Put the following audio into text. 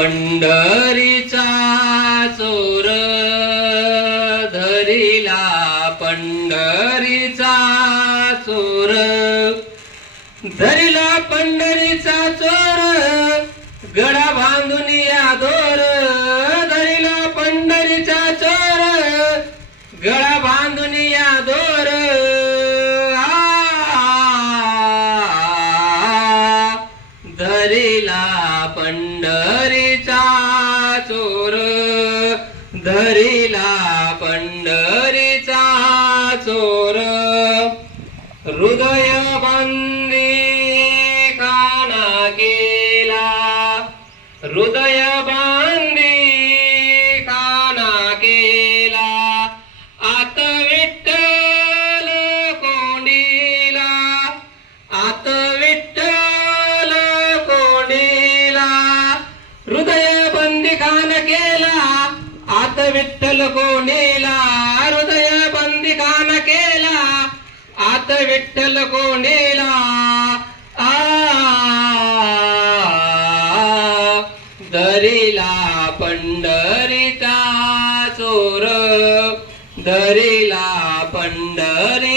पंढरीचा चोर धरिला पंढरीचा चोर धरिला पंढरीचा चोर गळा बांधून या दोर धरिला पंढरीचा चोर गळा बांधून या दोर धरिला पंढरीचा चोर धरिला पंढरीचा चोर हृदय बंदी काना केला हृदय बंदी काना केला आत विठ्ठल कोंडीला आत विठ्ठल कोंडीला हृदय बंदी कान केला आत विठ्ठल कोंडीला हृदय बंदी कान केला आत विठ्ठल कोंडीला धरिला पंढरीचा चोर धरिला पंढरी